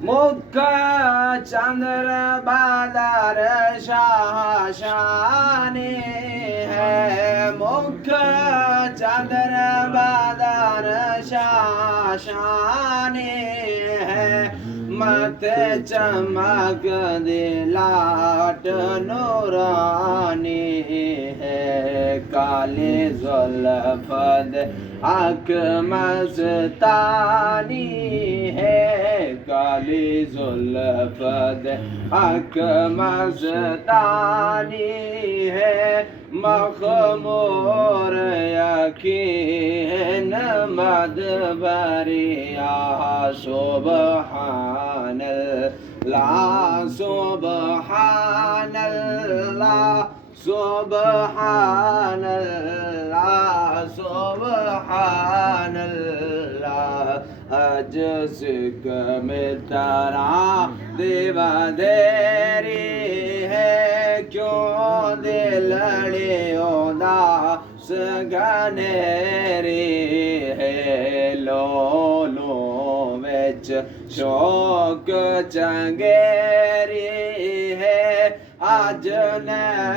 मुख चंद्र बादर शाहशानी है। मुख चंद्र बादर शाहशानी है। माथे चमक दिलाट नूरानी है। काले जुल्फ़द आँख मस्तानी है। काली जुल्फ़द आँख मस्तानी है। मखमूर यकीन मदबरिया सुबहानल्लाह सुबहानल्लाह सुबहानल्लाह सुबहानल्लाह। अज सिक में तारा देवा देरी है। क्यों दिलड़े उदास घनेरी है। लोलो विच शौक चंगेरी है। अज ने